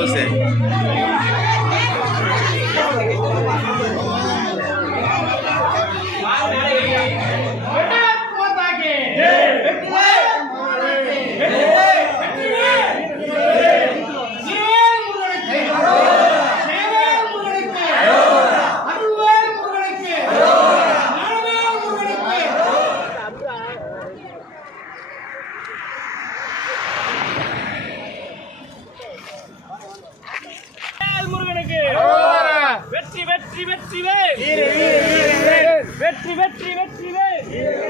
হয়েছে வெற்றி வெற்றி வெற்றி. வெற்றி வெற்றி வெற்றி.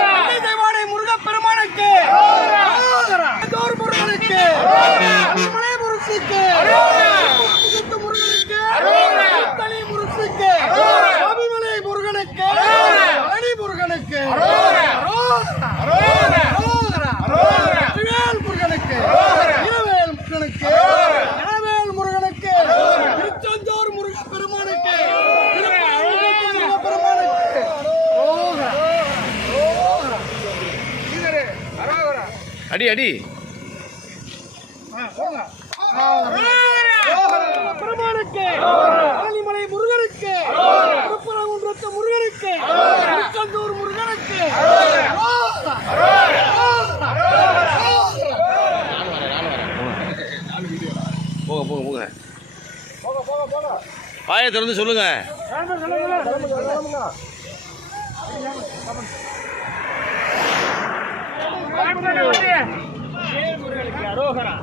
முருகனுக்கு இரவேல் முருகனுக்கு இரவேல் முருகனுக்கு திருச்செந்தூர் முருக பெருமானுக்கு பெருமானுக்கு அடி அடி பெருமானுக்கு போங்க போங்க போக வாயை திறந்து சொல்லுங்க. அரோகரா